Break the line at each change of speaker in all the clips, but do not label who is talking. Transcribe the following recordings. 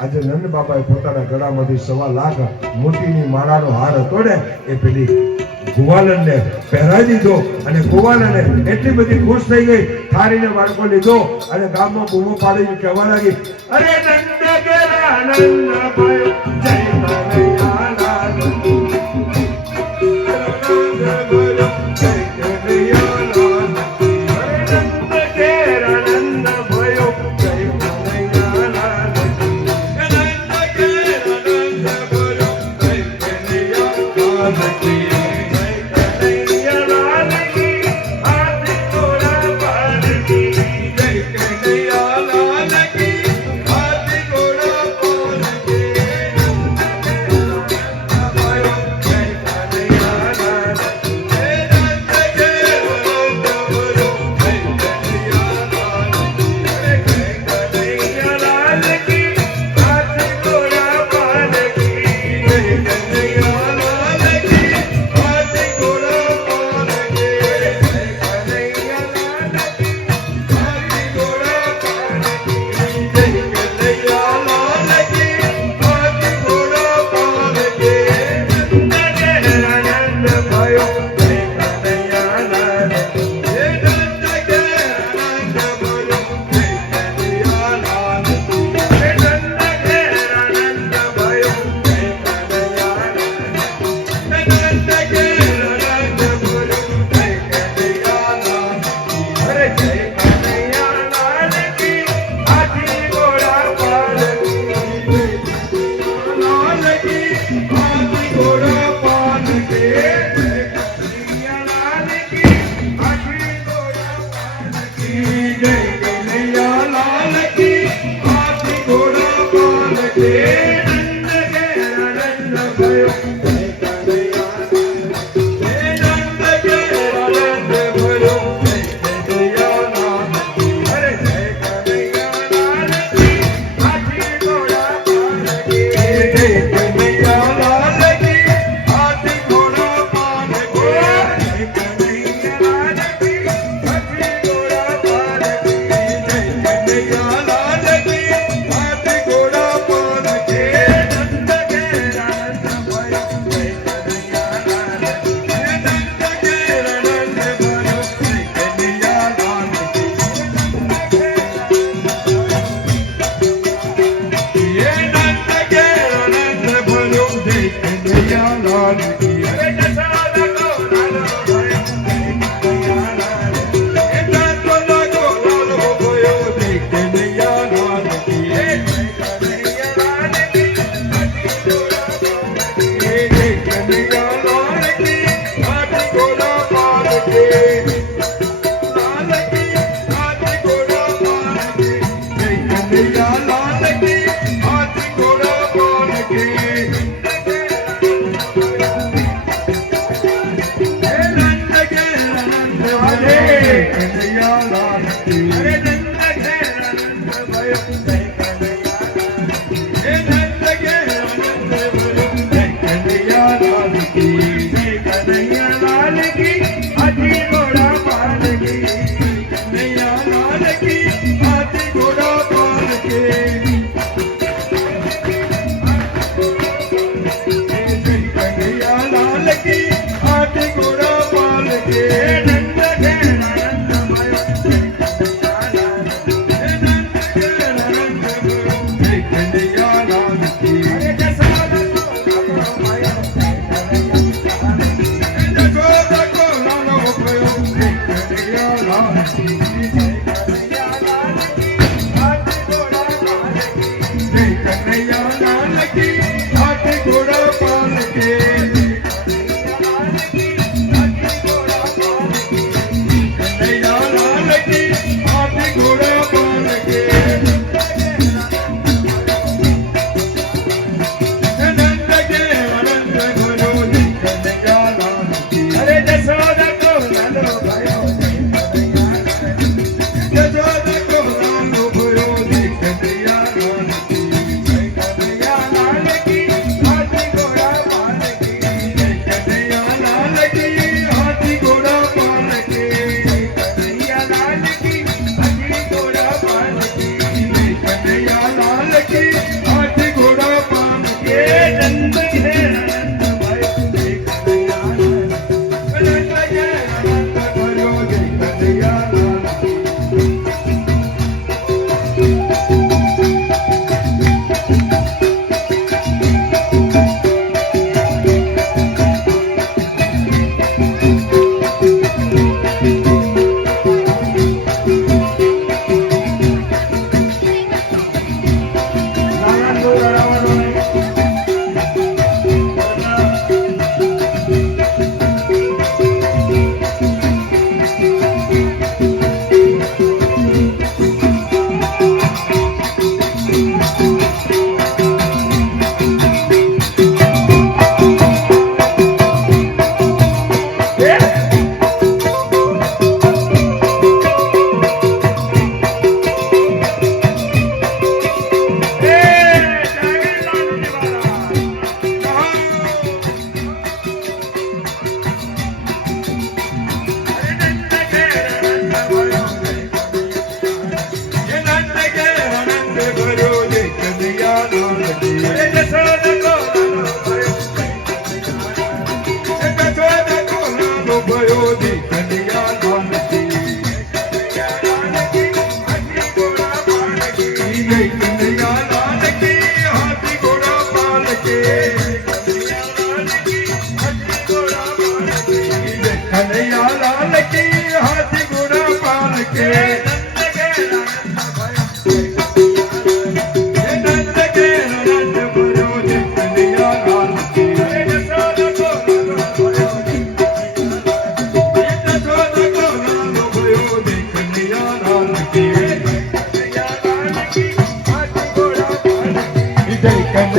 આજે નંદ બાબા પોતાના ગળામાંથી સવા લાખ માળા માળાનો હાર તોડે એ પેલી ગુવાલનને પહેરાવી દીધો અને ગુવાલને એટલી બધી ખુશ થઈ ગઈ થારીને બાળકો લીધો અને ગામમાં ભૂમો પાડી કહેવા લાગી
અરે નંદ ગેરા નંદ ભાઈ જય મારે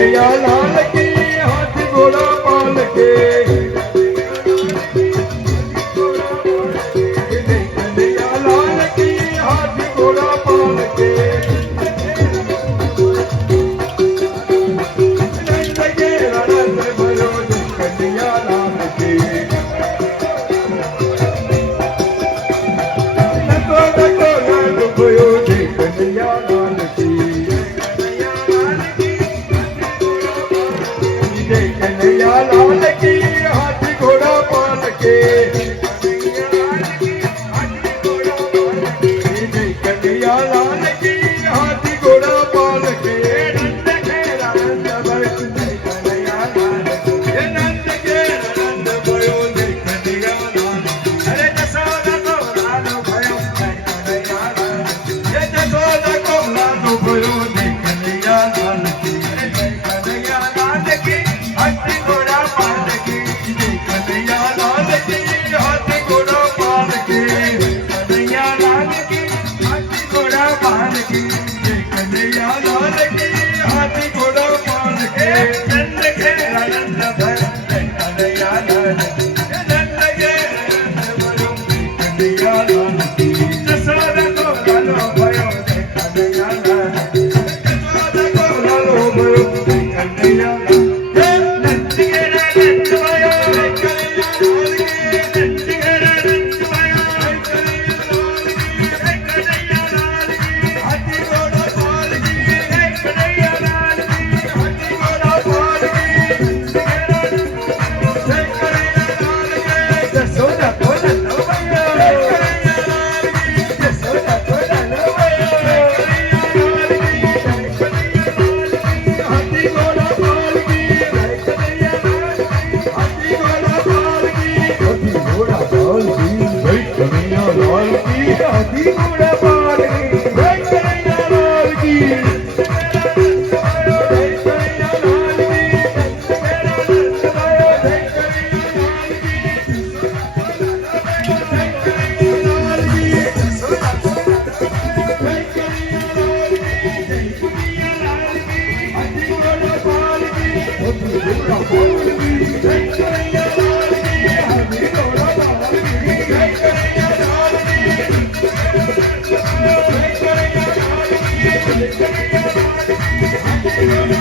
Jaya Thank sí. you. Sí.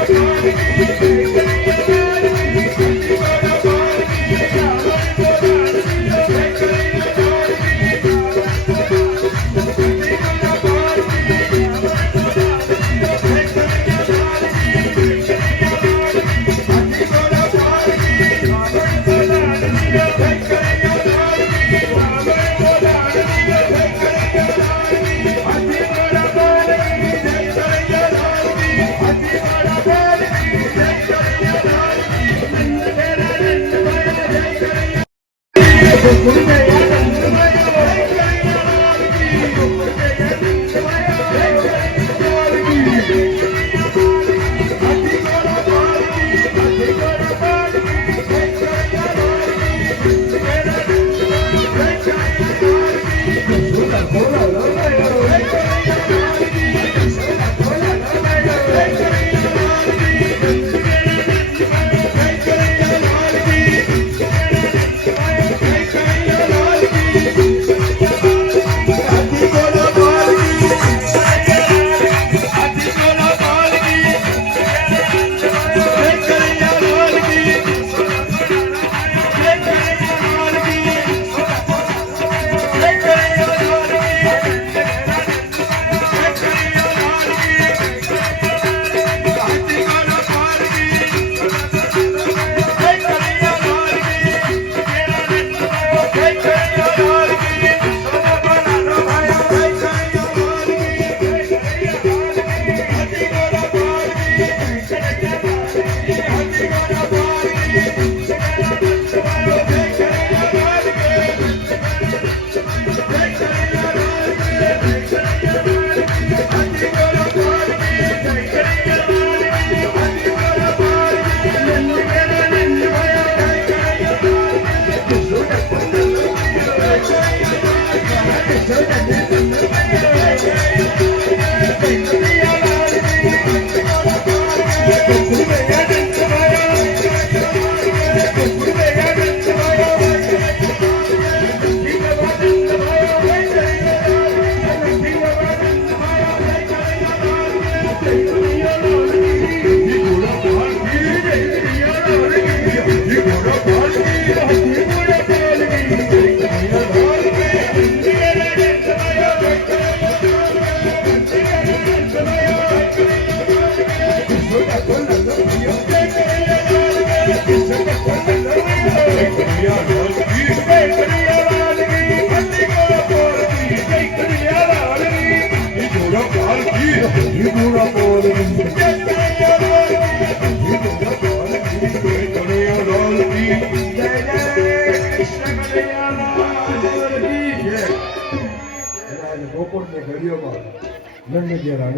બની ગયો